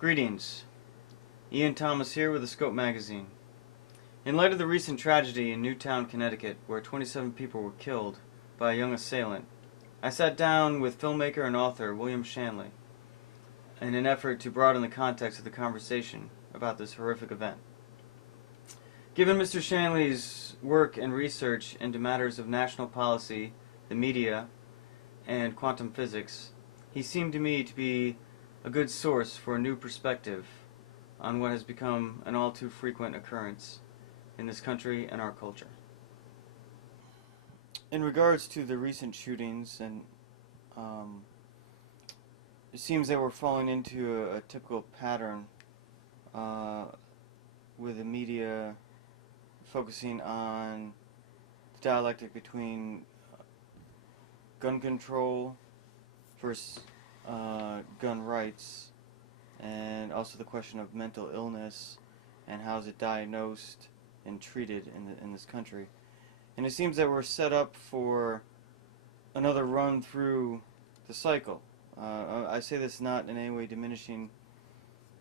Greetings. Ian Thomas here with the Scope Magazine. In light of the recent tragedy in Newtown, Connecticut, where 27 people were killed by a young assailant, I sat down with filmmaker and author William Shanley in an effort to broaden the context of the conversation about this horrific event. Given Mr. Shanley's work and research into matters of national policy, the media, and quantum physics, he seemed to me to be a good source for a new perspective on what has become an all too frequent occurrence in this country and our culture. In regards to the recent shootings, and it seems that we're falling into a typical pattern with the media focusing on the dialectic between gun control versus gun rights, and also the question of mental illness and how is it diagnosed and treated in this country. And it seems that we're set up for another run through the cycle. I say this not in any way diminishing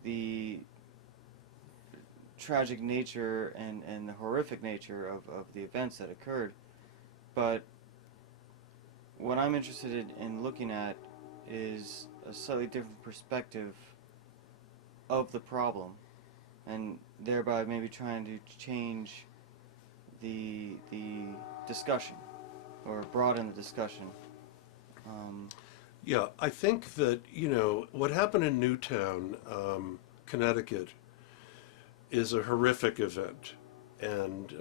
the tragic nature and the horrific nature of the events that occurred, but what I'm interested in looking at is a slightly different perspective of the problem, and thereby maybe trying to change the discussion or broaden the discussion. Yeah, I think that, what happened in Newtown, Connecticut, is a horrific event, and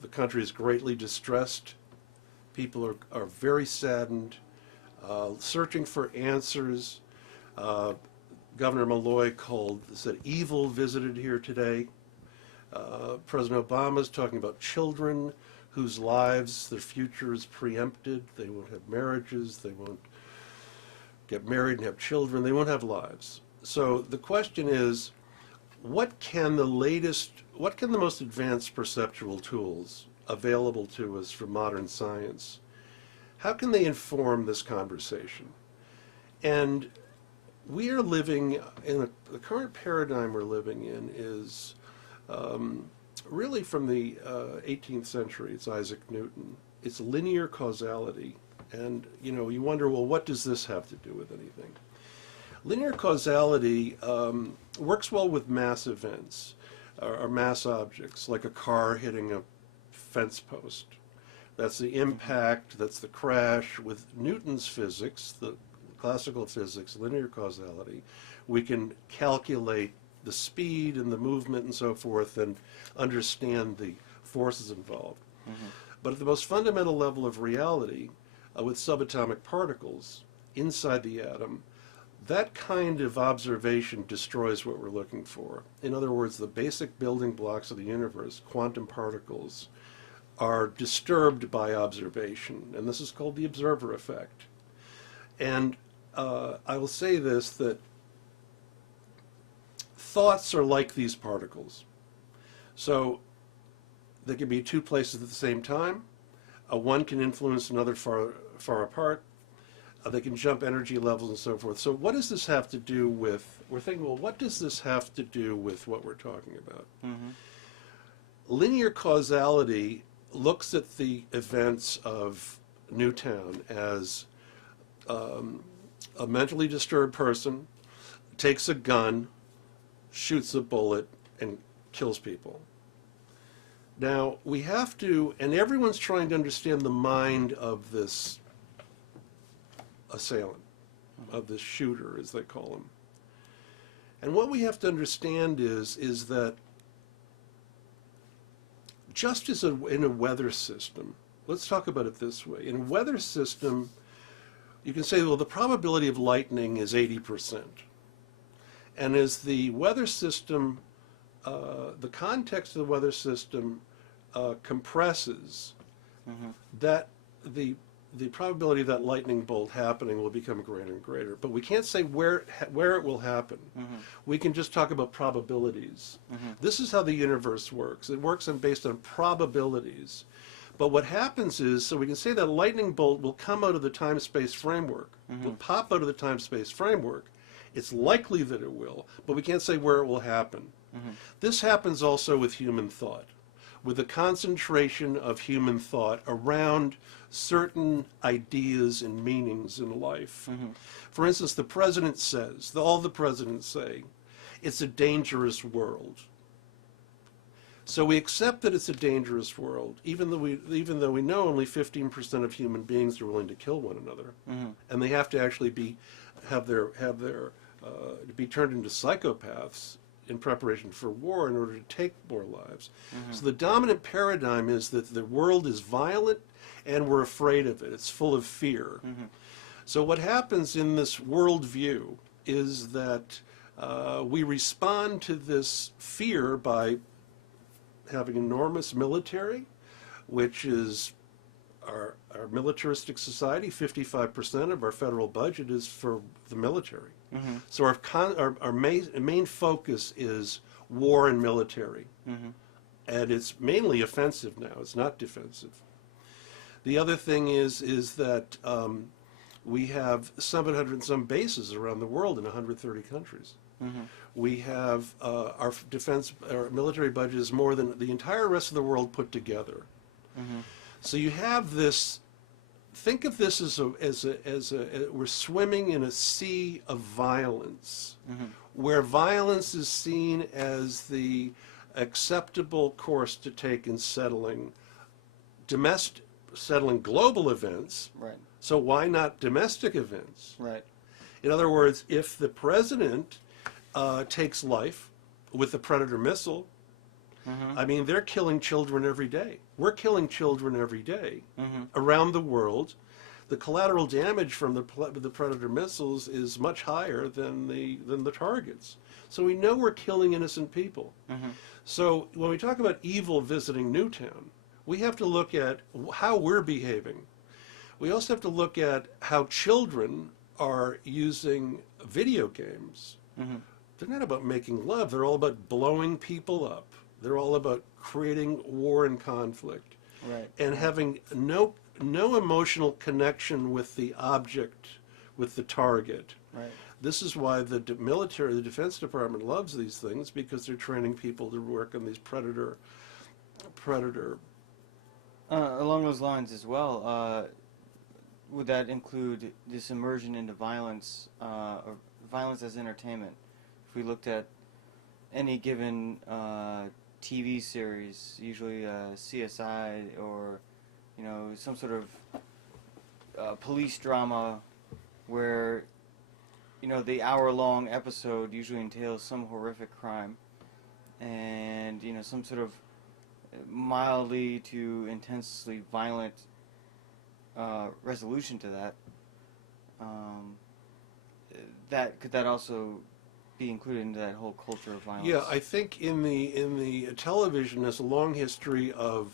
the country is greatly distressed. People are very saddened, searching for answers. Governor Malloy said evil visited here today. President Obama's talking about children whose lives, their future is preempted. They won't have marriages, they won't get married and have children, they won't have lives. So the question is, what can the most advanced perceptual tools available to us from modern science, how can they inform this conversation? And we are living in the current paradigm we're living in is really from the 18th century. It's Isaac Newton. It's linear causality. And, you wonder, well, what does this have to do with anything? Linear causality works well with mass events or mass objects, like a car hitting a fence post. That's the impact, that's the crash. With Newton's physics, the classical physics, linear causality, we can calculate the speed and the movement and so forth and understand the forces involved. Mm-hmm. But at the most fundamental level of reality, with subatomic particles inside the atom, that kind of observation destroys what we're looking for. In other words, the basic building blocks of the universe, quantum particles, are disturbed by observation, and this is called the observer effect. And I will say this, that thoughts are like these particles. So they can be two places at the same time. One can influence another far apart. They can jump energy levels and so forth. So what does this have to do with, we're thinking, well, what does this have to do with what we're talking about? Mm-hmm. Linear causality looks at the events of Newtown as a mentally disturbed person takes a gun, shoots a bullet, and kills people. Now, we have to, and everyone's trying to understand the mind of this assailant, of this shooter, as they call him. And what we have to understand is that just as in a weather system, let's talk about it this way. In a weather system, you can say, well, the probability of lightning is 80%. And as the weather system, the context of the weather system compresses, mm-hmm. that the probability of that lightning bolt happening will become greater and greater. But we can't say where it will happen. Mm-hmm. We can just talk about probabilities. Mm-hmm. This is how the universe works. It works based on probabilities. But what happens is, so we can say that a lightning bolt will come out of the time-space framework, mm-hmm. will pop out of the time-space framework, It's likely that it will, but we can't say where it will happen. This happens also with human thought, with the concentration of human thought around certain ideas and meanings in life. For instance, the president says, all the presidents say, it's a dangerous world. So we accept that it's a dangerous world, even though we know only 15% of human beings are willing to kill one another, and they have to actually be turned into psychopaths in preparation for war in order to take more lives. So the dominant paradigm is that the world is violent and we're afraid of it. It's full of fear. So what happens in this worldview is that we respond to this fear by having enormous military, which is our militaristic society. 55% of our federal budget is for the military. So our main focus is war and military. And it's mainly offensive now. It's not defensive. The other thing is that we have 700 and some bases around the world in 130 countries. We have our military budget is more than the entire rest of the world put together. So you have this. Think of this as we're swimming in a sea of violence, where violence is seen as the acceptable course to take in settling global events. Right. So why not domestic events? Right. In other words, if the president takes life with the Predator missile, I mean, they're killing children every day. We're killing children every day around the world. The collateral damage from the Predator missiles is much higher than the targets. So we know we're killing innocent people. So when we talk about evil visiting Newtown, we have to look at how we're behaving. We also have to look at how children are using video games. They're not about making love. They're all about blowing people up. They're all about creating war and conflict, and having no emotional connection with the object, with the target. This is why the military, the Defense Department loves these things, because they're training people to work on these predator. Along those lines as well, would that include this immersion into violence, or violence as entertainment? If we looked at any given TV series, usually CSI or some sort of police drama, where the hour-long episode usually entails some horrific crime, and some sort of mildly to intensely violent resolution to that. Could that also be included into that whole culture of violence? Yeah, I think in the television there's a long history of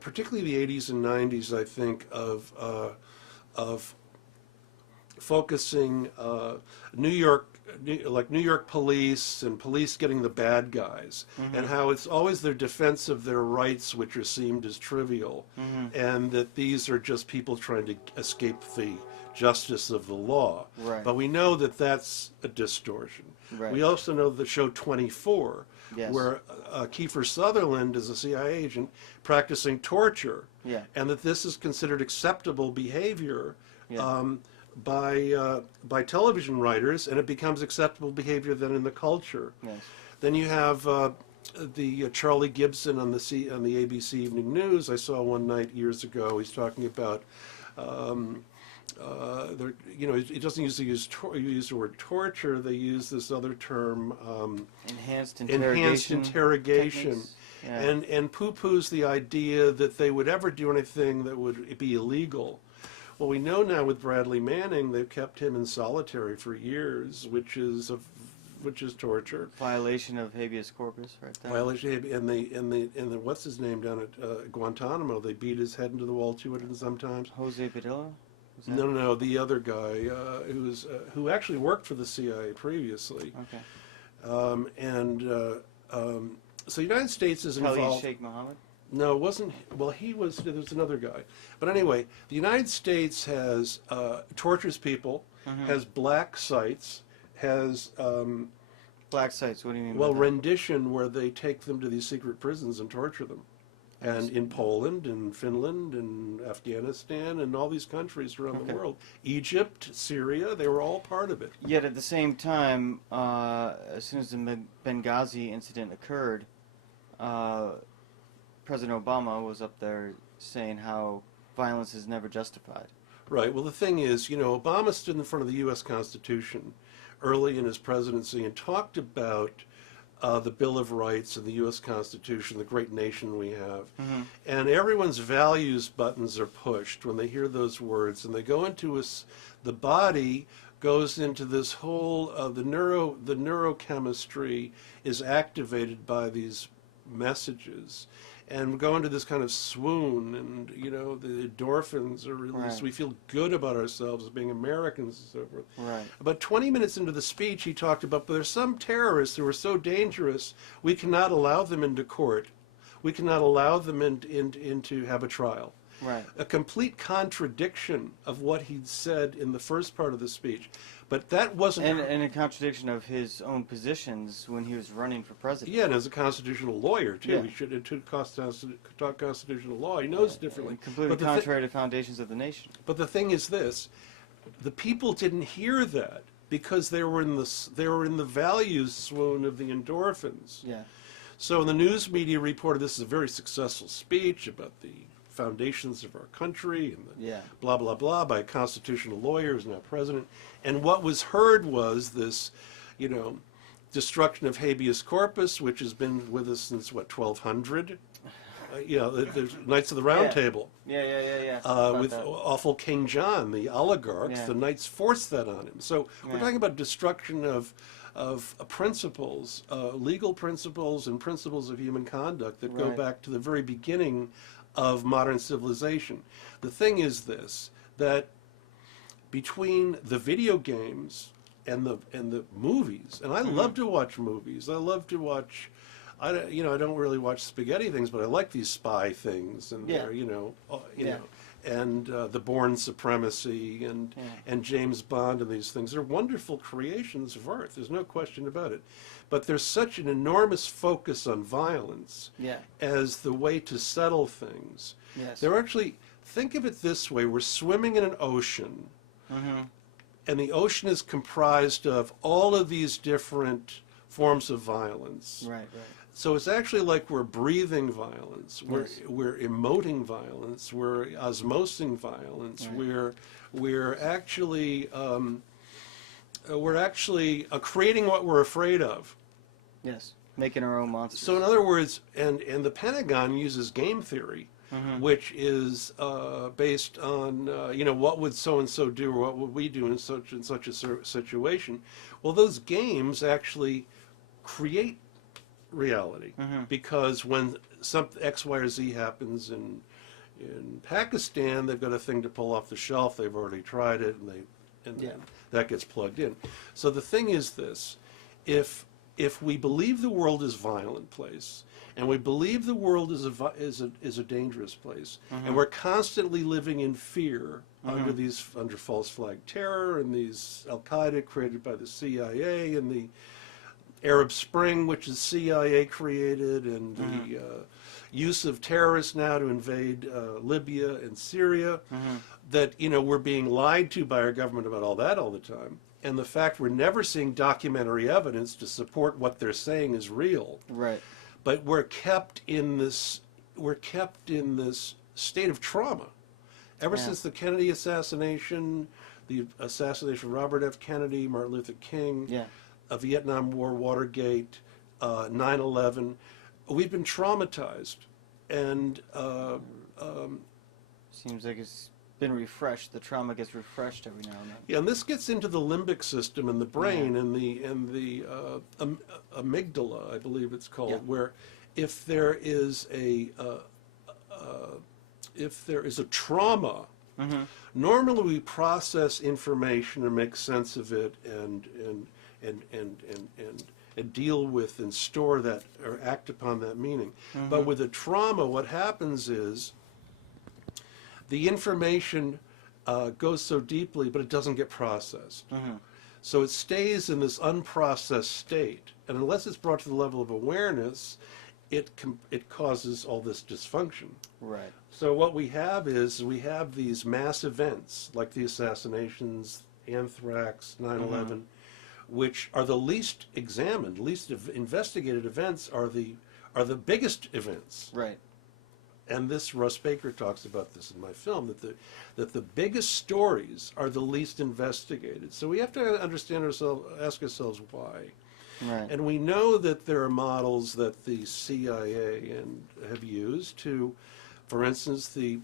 particularly the 80s and 90s, I think, of focusing New York police and police getting the bad guys, and how it's always their defense of their rights which are seen as trivial, and that these are just people trying to escape the justice of the law. But we know that that's a distortion. We also know the show 24, where Kiefer Sutherland is a CIA agent practicing torture, and that this is considered acceptable behavior by television writers, and it becomes acceptable behavior then in the culture. Then you have the Charlie Gibson on the ABC Evening News. I saw one night years ago. He's talking about he doesn't usually use the word torture. They use this other term, enhanced interrogation, and poo-poos the idea that they would ever do anything that would be illegal. Well, we know now with Bradley Manning, they've kept him in solitary for years, which is torture. Violation of habeas corpus, right there. Violation of, and the what's his name down at Guantanamo? They beat his head into the wall 200 sometimes. Jose Padilla? No, the other guy who actually worked for the CIA previously. So the United States is involved. Khalid Sheikh Mohammed? No, it wasn't. Well, there was another guy. But anyway, the United States has tortures people has black sites, has Black sites. What do you mean? well, by that? rendition, where they take them to these secret prisons and torture them. And in Poland and Finland and Afghanistan and all these countries around the world. Egypt, Syria, they were all part of it. Yet at the same time, as soon as the Benghazi incident occurred, President Obama was up there saying how violence is never justified. Right. Well, the thing is, Obama stood in front of the U.S. Constitution early in his presidency and talked about the Bill of Rights and the U.S. Constitution, the great nation we have. And everyone's values buttons are pushed when they hear those words, and they go into the body goes into this whole, the neurochemistry is activated by these messages. And we go into this kind of swoon, and the endorphins are released. Right. We feel good about ourselves as being Americans and so forth. Right. About 20 minutes into the speech, he talked about, but there's some terrorists who are so dangerous, we cannot allow them into court. We cannot allow them into have a trial. Right. A complete contradiction of what he'd said in the first part of the speech. But that wasn't... And a contradiction of his own positions when he was running for president. Yeah, and as a constitutional lawyer, too. Yeah. He should have taught constitutional law. He knows differently. Completely contrary to foundations of the nation. But the thing is this. The people didn't hear that because they were in the values swoon of the endorphins. Yeah. So the news media reported this is a very successful speech about the foundations of our country and the blah, blah, blah by a constitutional lawyer who's now president. And what was heard was this, destruction of habeas corpus, which has been with us since, 1200? The Knights of the Round Table. Yeah. With awful King John, the oligarchs, the knights forced that on him. So we're talking about destruction of principles, legal principles and principles of human conduct that go back to the very beginning of modern civilization. The thing is this, that between the video games and the movies, and I love to watch movies. I love to watch, I don't really watch spaghetti things, but I like these spy things, and they're, and the Bourne Supremacy and James Bond and these things. They're wonderful creations of art. There's no question about it. But there's such an enormous focus on violence as the way to settle things. Yes. They're actually, think of it this way, we're swimming in an ocean, and the ocean is comprised of all of these different forms of violence. Right. So it's actually like we're breathing violence, we're emoting violence, we're osmosing violence, we're actually creating what we're afraid of. Yes, making our own monsters. So in other words, and the Pentagon uses game theory, which is based on what would so and so do, or what would we do in such and such a situation. Well, those games actually create reality, because when some X, Y, or Z happens in Pakistan, they've got a thing to pull off the shelf. They've already tried it, and that gets plugged in. So the thing is this: if we believe the world is a violent place, and we believe the world is a dangerous place, and we're constantly living in fear under false flag terror and these Al Qaeda created by the CIA and the Arab Spring, which is CIA created, and the use of terrorists now to invade Libya and Syria, that we're being lied to by our government about all that all the time, and the fact we're never seeing documentary evidence to support what they're saying is real. Right. But we're kept in this state of trauma ever since the Kennedy assassination, the assassination of Robert F. Kennedy, Martin Luther King. Vietnam War, Watergate, 9/11, we've been traumatized, and seems like it's been refreshed. The trauma gets refreshed every now and then. Yeah, and this gets into the limbic system in the brain and the amygdala, I believe it's called, where if there is a trauma, normally we process information and make sense of it and deal with and store that or act upon that meaning. But with a trauma, what happens is the information goes so deeply, but it doesn't get processed. Mm-hmm. So it stays in this unprocessed state, and unless it's brought to the level of awareness, it causes all this dysfunction. Right. So what we have is we have these mass events like the assassinations, anthrax, 9/11, which are the least examined, least investigated events are the biggest events. Right. And this Russ Baker talks about this in my film, that the biggest stories are the least investigated. So we have to understand ourselves, ask ourselves why. Right. And we know that there are models that the CIA have used to, for instance, the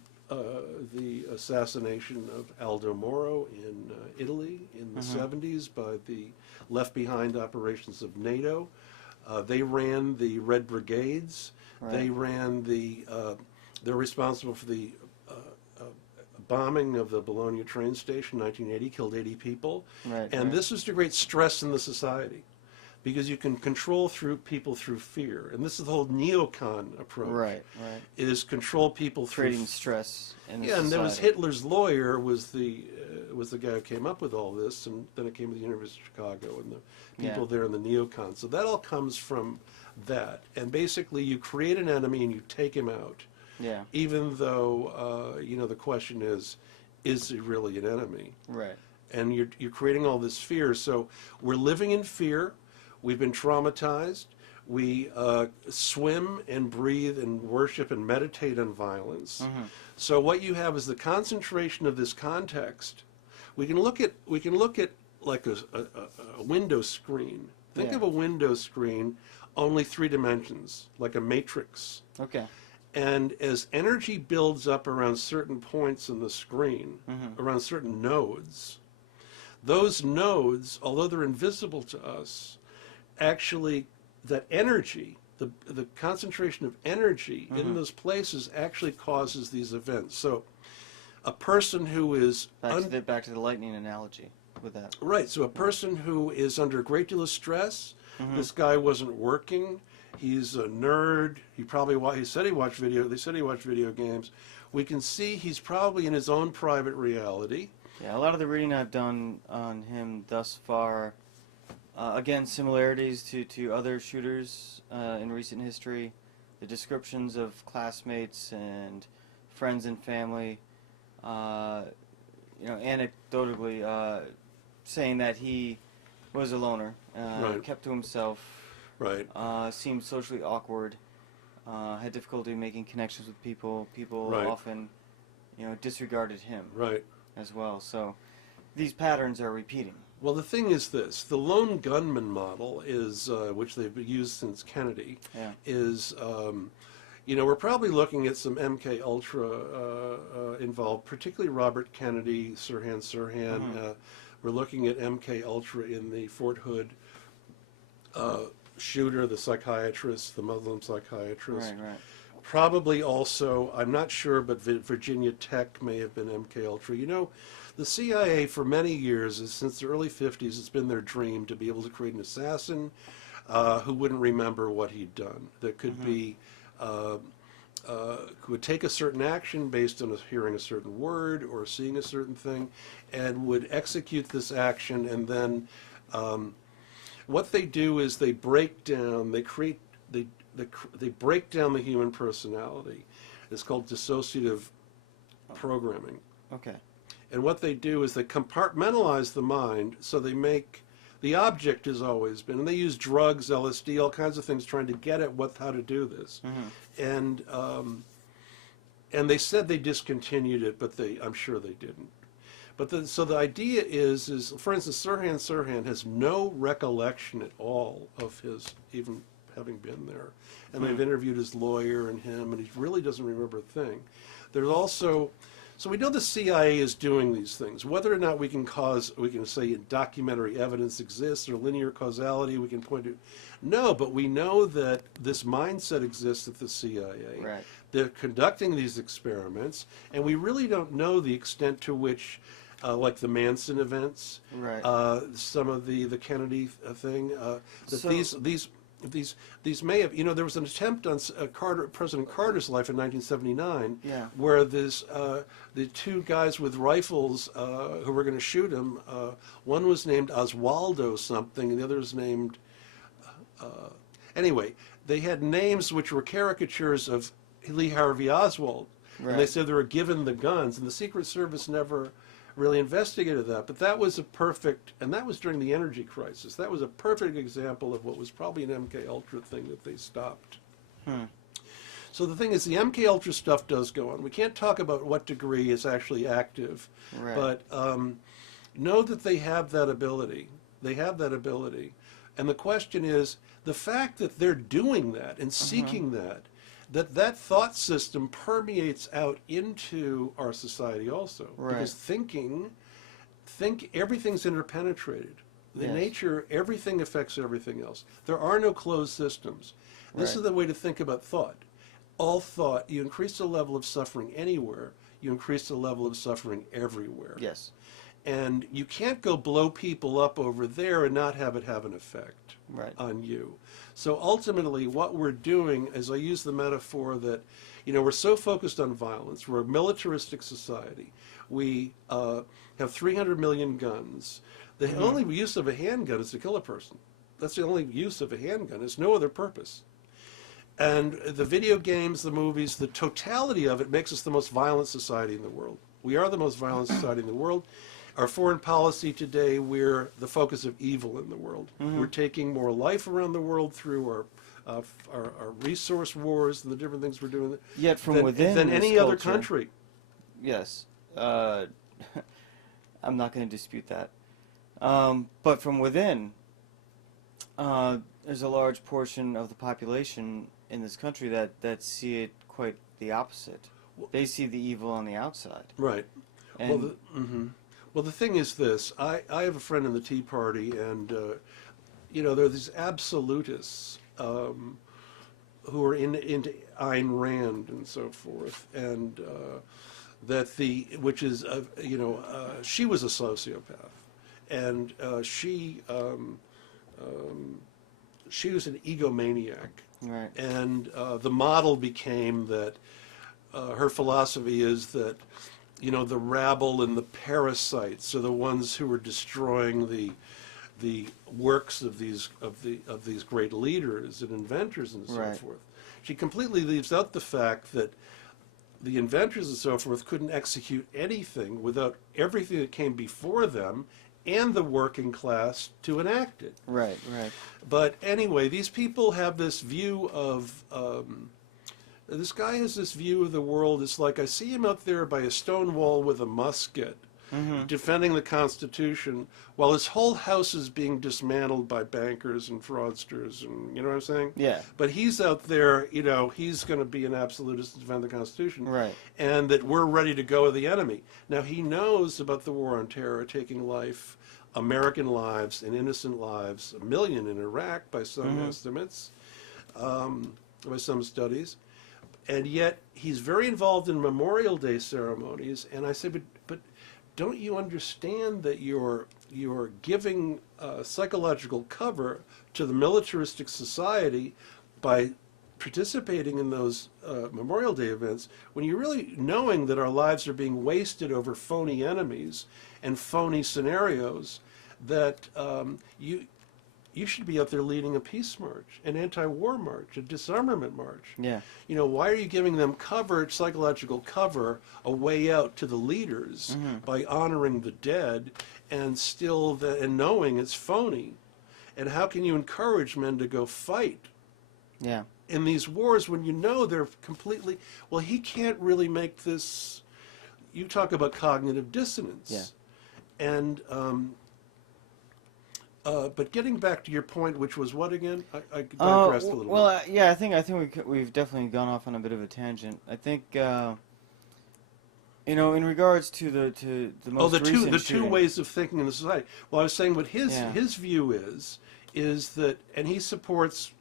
assassination of Aldo Moro in Italy in the 70s by the Left Behind operations of NATO. They ran the Red Brigades. Right. They ran they're responsible for the bombing of the Bologna train station in 1980, killed 80 people. Right. And right. this was to create stress in the society, because you can control people through fear. And this is the whole neocon approach. Right. Right. Is control people through Creating stress in the yeah, and there was society. Hitler's lawyer was the guy who came up with all this, and then it came to the University of Chicago and the people there in the neocons. So that all comes from that. And basically, you create an enemy and you take him out. Yeah. Even though the question is he really an enemy? Right. And you're creating all this fear. So we're living in fear. We've been traumatized. We swim and breathe and worship and meditate on violence. So what you have is the concentration of this context. We can look at like a window screen. Think of a window screen, only 3 dimensions, like a matrix. Okay. And as energy builds up around certain points in the screen, around certain nodes, those nodes, although they're invisible to us, actually, that energy, the concentration of energy in those places actually causes these events. So a person who is... Back to the lightning analogy with that. Right, so a person who is under a great deal of stress, this guy wasn't working, he's a nerd, he said he watched video games. We can see he's probably in his own private reality. Yeah, a lot of the reading I've done on him thus far, again, similarities to other shooters in recent history, the descriptions of classmates and friends and family, anecdotally saying that he was a loner, Right. kept to himself, Right. seemed socially awkward, had difficulty making connections with people. People Right. often, disregarded him Right. as well. So these patterns are repeating. Well, the thing is this: the lone gunman model is, which they've used since Kennedy, Yeah. is, we're probably looking at some MK Ultra involved, particularly Robert Kennedy, Sirhan. We're looking at MK Ultra in the Fort Hood shooter, the psychiatrist, the Muslim psychiatrist. Right. Probably also, I'm not sure, but Virginia Tech may have been MK Ultra. The CIA for many years, since the early 50s, it's been their dream to be able to create an assassin who wouldn't remember what he'd done. That could be, who would take a certain action based on hearing a certain word or seeing a certain thing, and would execute this action, and then what they do is they break down, they break down the human personality. It's called dissociative programming. Okay. And what they do is they compartmentalize the mind, so they make, the object has always been, and they use drugs, LSD, all kinds of things trying to get at how to do this. And they said they discontinued it, but I'm sure they didn't. But so the idea is for instance, Sirhan has no recollection at all of his even having been there. And they've interviewed his lawyer and him, and he really doesn't remember a thing. There's also, so we know the CIA is doing these things. Whether or not we can say documentary evidence exists or linear causality, we can point to, no, but we know that this mindset exists at the CIA. Right. They're conducting these experiments, and we really don't know the extent to which, like the Manson events, Right. some of the Kennedy thing, that So- these these may have, there was an attempt on President Carter's life in 1979, Yeah. where the two guys with rifles who were going to shoot him, one was named Oswaldo something, and the other was named, anyway, they had names which were caricatures of Lee Harvey Oswald, Right. and they said they were given the guns, and the Secret Service never really investigated that, but that was and that was during the energy crisis. That was a perfect example of what was probably an MK Ultra thing that they stopped. So the thing is, the MK Ultra stuff does go on. We can't talk about what degree is actually active, Right. but know that they have that ability. They have that ability. And the question is, the fact that they're doing that and seeking that thought system permeates out into our society also. Right. Because everything's interpenetrated. In Yes. nature, everything affects everything else. There are no closed systems. This Right. is the way to think about thought. All thought, you increase the level of suffering anywhere, you increase the level of suffering everywhere. Yes. And you can't go blow people up over there and not have it have an effect Right. on you. So ultimately, what we're doing, as I use the metaphor that, we're so focused on violence. We're a militaristic society. We have 300 million guns. The only use of a handgun is to kill a person. That's the only use of a handgun. It's no other purpose. And the video games, the movies, the totality of it makes us the most violent society in the world. We are the most violent society in the world. Our foreign policy today, we're the focus of evil in the world. We're taking more life around the world through our resource wars and the different things we're doing. Yet from within than this any other culture- country. Yes. I'm not going to dispute that. But from within, there's a large portion of the population in this country that see it quite the opposite. They see the evil on the outside. Right. And Well, the thing is this. I have a friend in the Tea Party, and, there are these absolutists who are into Ayn Rand and so forth, and she was a sociopath, and she was an egomaniac. right. And the model became that her philosophy is that, the rabble and the parasites are the ones who are destroying the works of these great leaders and inventors and so Right. forth. She completely leaves out the fact that the inventors and so forth couldn't execute anything without everything that came before them and the working class to enact it. Right. Right. But anyway, these people have this view of, this guy has this view of the world. It's like I see him out there by a stone wall with a musket, defending the Constitution, while his whole house is being dismantled by bankers and fraudsters, and you know what I'm saying? Yeah. But he's out there, he's going to be an absolutist and defend the Constitution. Right. And that we're ready to go with the enemy. Now, he knows about the war on terror taking life, American lives and innocent lives, 1 million in Iraq by some estimates, by some studies. And yet, he's very involved in Memorial Day ceremonies. And I say, but don't you understand that you're giving psychological cover to the militaristic society by participating in those Memorial Day events, when you're really knowing that our lives are being wasted over phony enemies and phony scenarios, that you should be out there leading a peace march, an anti-war march, a disarmament march. Yeah. Why are you giving them cover, psychological cover, a way out to the leaders by honoring the dead and and knowing it's phony? And how can you encourage men to go fight Yeah. in these wars when you know they're completely, well, he can't really make this, you talk about cognitive dissonance. Yeah. And, but getting back to your point, which was what again? I digressed a little bit. Well, yeah, I think we've definitely gone off on a bit of a tangent. I think, in regards to the most the recent two shooting. ways of thinking in the society. Well, I was saying what Yeah. his view is that, and he supports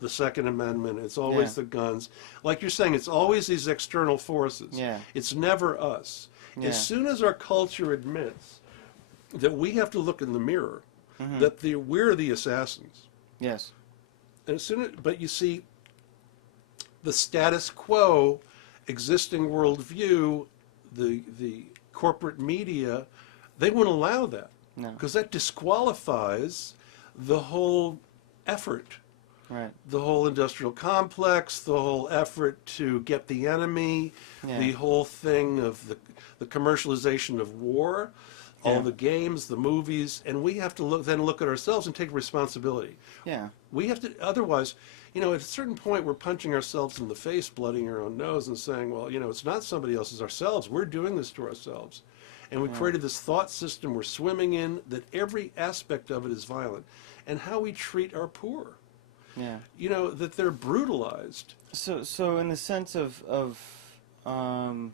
the Second Amendment. It's always Yeah. the guns. Like you're saying, it's always these external forces. Yeah. It's never us. Yeah. As soon as our culture admits that we have to look in the mirror, that we're the assassins, Yes. And but you see, the status quo, existing worldview, the corporate media, they won't allow that. No. Because that disqualifies the whole effort. Right. The whole industrial complex, the whole effort to get the enemy, the whole thing of the commercialization of war, all the games, the movies, and we have to look at ourselves and take responsibility. Yeah. We have to, otherwise, at a certain point we're punching ourselves in the face, blooding our own nose and saying, well, it's not somebody else, it's ourselves. We're doing this to ourselves. And we created this thought system we're swimming in that every aspect of it is violent. And how we treat our poor. Yeah. That they're brutalized. So in the sense of in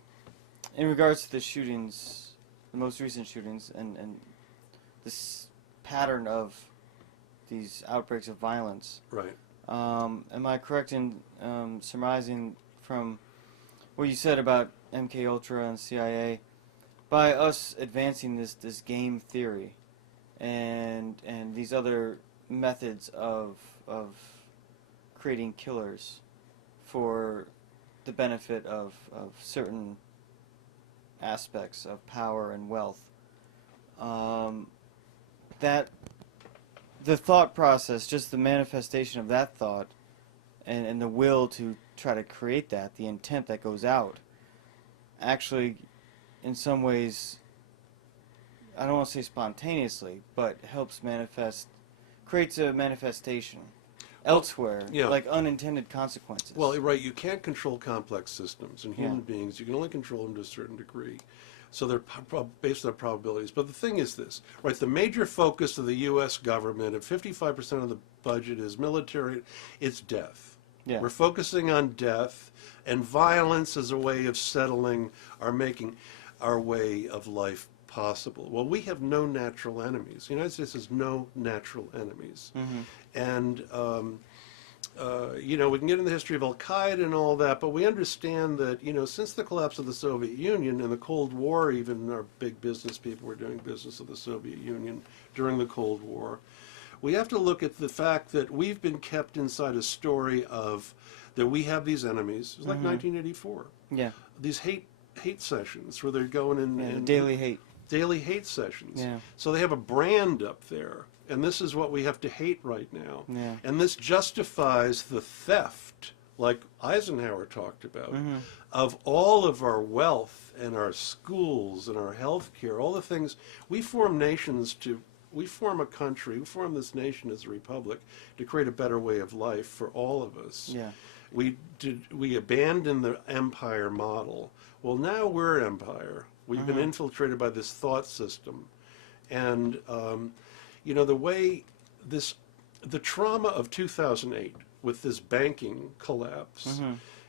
regards to the shootings, the most recent shootings, and this pattern of these outbreaks of violence. Right. Am I correct in surmising from what you said about MK Ultra and CIA, by us advancing this game theory and these other methods of creating killers for the benefit of certain aspects of power and wealth, that the thought process, just the manifestation of that thought and the will to try to create that, the intent that goes out, actually in some ways, I don't want to say spontaneously, but helps creates a manifestation elsewhere, like unintended consequences. Well, right, you can't control complex systems, and human beings, you can only control them to a certain degree. So they're based on probabilities. But the thing is this, right, the major focus of the U.S. government, if 55% of the budget is military, it's death. Yeah. We're focusing on death, and violence as a way of settling making our way of life possible. Well, we have no natural enemies. The United States has no natural enemies. Mm-hmm. And, we can get into the history of Al-Qaeda and all that, but we understand that, since the collapse of the Soviet Union and the Cold War, even our big business people were doing business with the Soviet Union during the Cold War, we have to look at the fact that we've been kept inside a story of that we have these enemies. It was like 1984. Yeah. These hate sessions where they're going in daily hate. Daily hate sessions. Yeah. So they have a brand up there, and this is what we have to hate right now. Yeah. And this justifies the theft, like Eisenhower talked about, of all of our wealth and our schools and our health care, all the things. We form a country, we form this nation as a republic to create a better way of life for all of us. Yeah. We abandoned the empire model. Well, now we're empire. We've been infiltrated by this thought system. And, the trauma of 2008 with this banking collapse,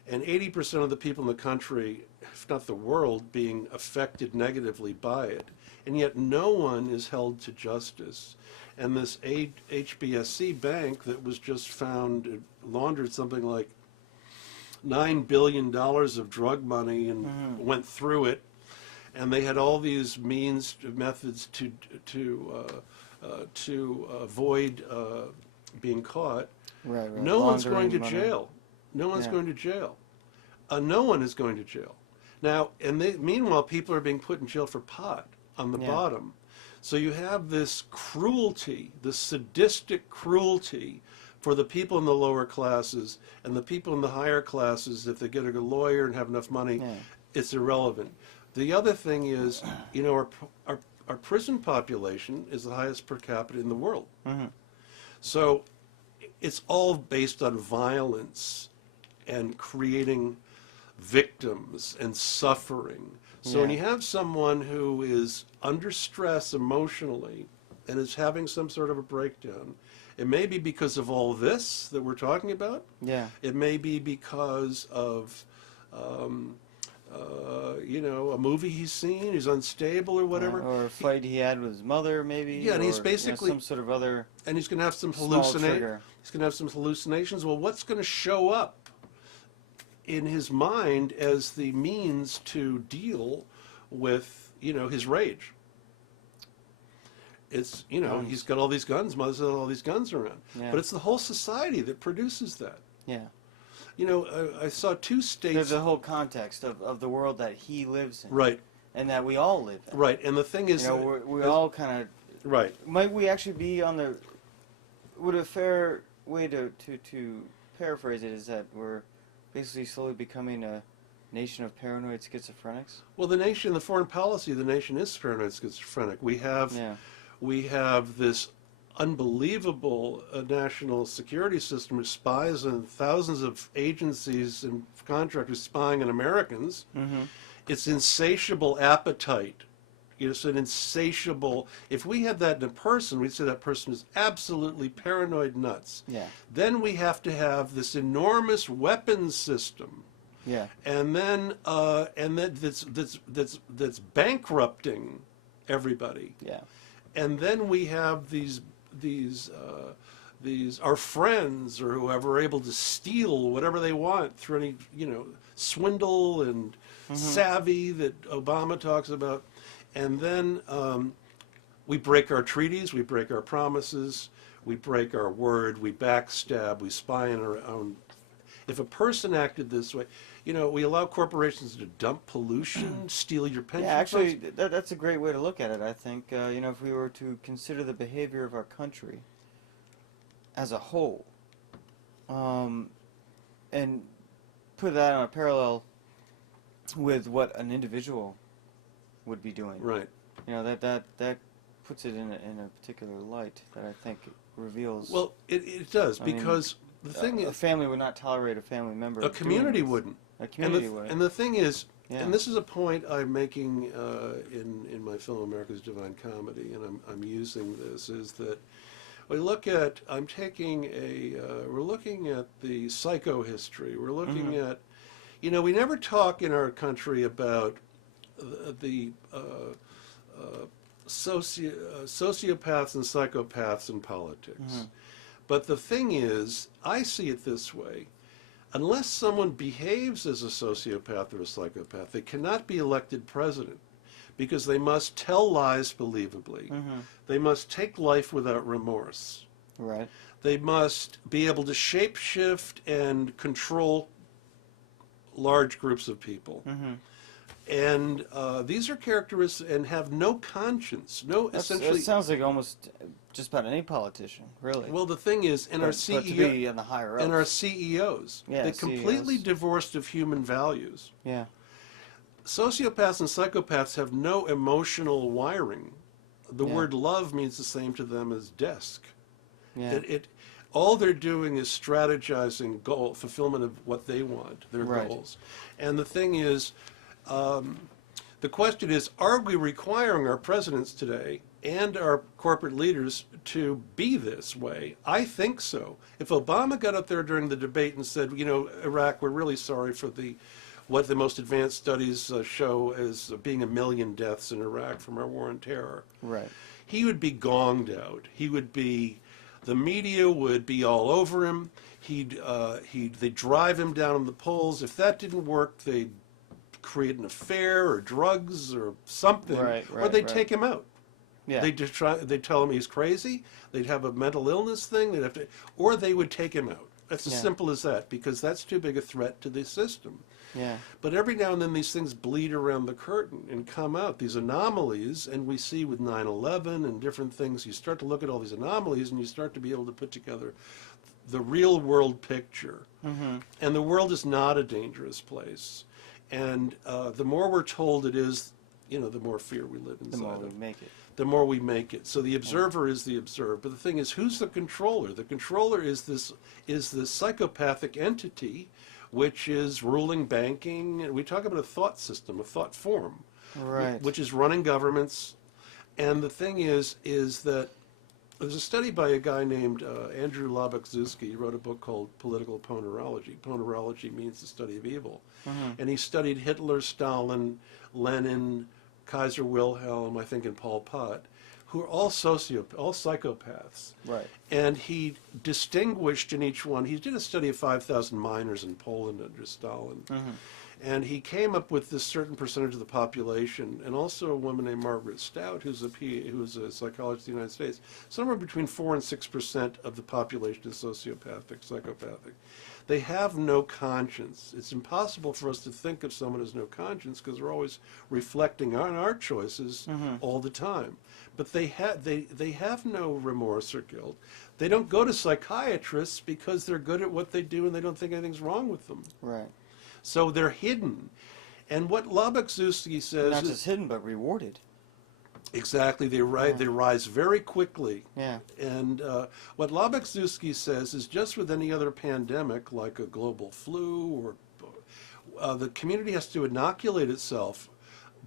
and 80% of the people in the country, if not the world, being affected negatively by it, and yet no one is held to justice. And this HBSC bank that was just found laundered something like $9 billion of drug money and went through it, and they had all these methods to avoid being caught. Right. No one's going to jail. No one's going to jail. No one is going to jail. Now, meanwhile, people are being put in jail for pot on the bottom. So you have this cruelty, this sadistic cruelty for the people in the lower classes, and the people in the higher classes, if they get a good lawyer and have enough money, it's irrelevant. The other thing is, our prison population is the highest per capita in the world. So it's all based on violence and creating victims and suffering. So when you have someone who is under stress emotionally and is having some sort of a breakdown, it may be because of all this that we're talking about. Yeah. It may be because of a movie he's seen, he's unstable or whatever. Or a fight he had with his mother, maybe. Yeah, and he's basically some sort of other. And he's going to have some hallucinations. He's going to have some hallucinations. Well, what's going to show up in his mind as the means to deal with, his rage? It's, you know, Guns. he's got all these guns, mother's got all these guns around. Yeah. But it's the whole society that produces that. Yeah. You know, I saw two states. There's the whole context of the world that he lives in. Right. And that we all live in. Right. And the thing is, You know, we all kind of. right. Might we actually be on the? Would a fair way to paraphrase it is that we're basically slowly becoming a nation of paranoid schizophrenics? Well, the foreign policy of the nation is paranoid schizophrenic. We have this unbelievable national security system which spies on thousands of agencies and contractors spying on Americans. Mm-hmm. It's insatiable appetite. It's an insatiable. If we had that in a person, we'd say that person is absolutely paranoid nuts. Yeah. Then we have to have this enormous weapons system. Yeah. And then that's bankrupting everybody. Yeah. And then we have these our friends or whoever are able to steal whatever they want through any, you know, swindle and savvy that Obama talks about. And then we break our treaties, we break our promises, we break our word, we backstab, we spy on our own. If a person acted this way, you know, we allow corporations to dump pollution, steal your pension Yeah, actually, funds. that's a great way to look at it, I think. You know, if we were to consider the behavior of our country as a whole, and put that on a parallel with what an individual would be doing. Right. You know, that puts it in a particular light that I think reveals. Well, it does, because the thing a is, family would not tolerate a family member. a community doing this. wouldn't. A community would. And the thing is, Yeah. and this is a point I'm making in my film America's Divine Comedy, and I'm using this, is that we're looking at the psychohistory. We're looking at, you know, we never talk in our country about the sociopaths and psychopaths in politics. But the thing is, I see it this way. Unless someone behaves as a sociopath or a psychopath, they cannot be elected president, because they must tell lies believably. They must take life without remorse. Right. They must be able to shapeshift and control large groups of people. And these are characteristics, and have no conscience, essentially. It sounds like almost just about any politician, really. Well, the thing is, and our CEO, but to be in the higher ups. and our CEOs, Yeah, they're completely CEOs. divorced of human values. Yeah. Sociopaths and psychopaths have no emotional wiring. The Yeah. word love means the same to them as desk. Yeah. All they're doing is strategizing fulfillment of what they want, their Right. goals. And the thing is, the question is, are we requiring our presidents today and our corporate leaders to be this way? I think so. If Obama got up there during the debate and said, you know, Iraq, we're really sorry for what the most advanced studies show as being 1 million deaths in Iraq from our war on terror. Right. He would be gonged out. The media would be all over him. They'd drive him down in the polls. If that didn't work, they'd create an affair or drugs or something, or they'd take him out. Yeah. They'd tell him he's crazy. They'd have a mental illness thing. Or they would take him out. That's as simple as that, because that's too big a threat to the system. Yeah. But every now and then these things bleed around the curtain and come out, these anomalies, and we see with 9/11 and different things, you start to look at all these anomalies and you start to be able to put together the real world picture. And the world is not a dangerous place. And the more we're told it is, you know, the more fear we live inside The more of. we make it. The more we make it. So the observer is the observed. But the thing is, who's the controller? The controller is this psychopathic entity which is ruling banking. And we talk about a thought system, a thought form, Right. which is running governments. And the thing is that there's a study by a guy named Andrew Lobach-Zuski. He wrote a book called Political Ponerology. Ponerology means the study of evil. And he studied Hitler, Stalin, Lenin, Kaiser Wilhelm, I think, and Pol Pot, who are all psychopaths. Right. And he distinguished in each one. He did a study of 5,000 miners in Poland under Stalin. And he came up with this certain percentage of the population, and also a woman named Margaret Stout, who's a psychologist in the United States. Somewhere between 4 and 6% of the population is sociopathic, psychopathic. They have no conscience. It's impossible for us to think of someone as no conscience because we're always reflecting on our choices all the time. But they have no remorse or guilt. They don't go to psychiatrists because they're good at what they do and they don't think anything's wrong with them. Right. So they're hidden. And what Lobachowski says Not just hidden, but rewarded. Exactly, they rise very quickly. Yeah. And what Lobachowski says is just with any other pandemic, like a global flu, or the community has to inoculate itself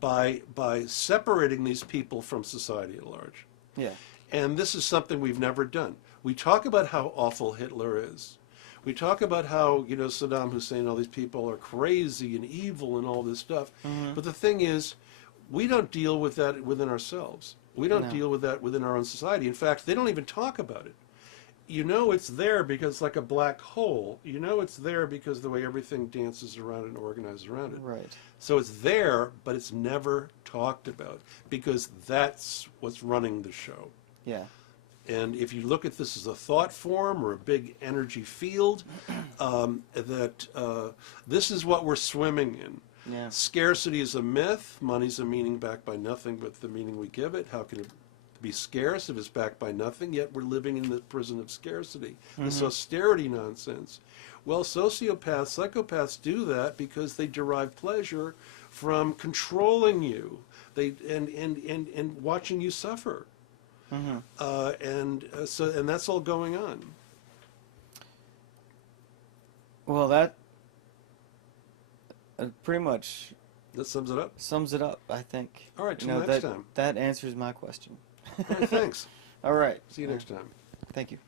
by separating these people from society at large. Yeah. And this is something we've never done. We talk about how awful Hitler is. We talk about how, Saddam Hussein, all these people are crazy and evil and all this stuff. But the thing is, we don't deal with that within ourselves. We don't deal with that within our own society. In fact, they don't even talk about it. It's there because it's like a black hole. It's there because the way everything dances around and organizes around it. Right. So it's there, but it's never talked about because that's what's running the show. Yeah. And if you look at this as a thought form or a big energy field, this is what we're swimming in. Yeah. Scarcity is a myth. Money's a meaning backed by nothing but the meaning we give it. How can it be scarce if it's backed by nothing? Yet we're living in the prison of scarcity, this austerity nonsense. Well, psychopaths do that because they derive pleasure from controlling you, and watching you suffer. And that's all going on. Well, that pretty much That sums it up. sums it up, I think. All right, till next time. That answers my question. All right, thanks. All right. See you next time. Thank you.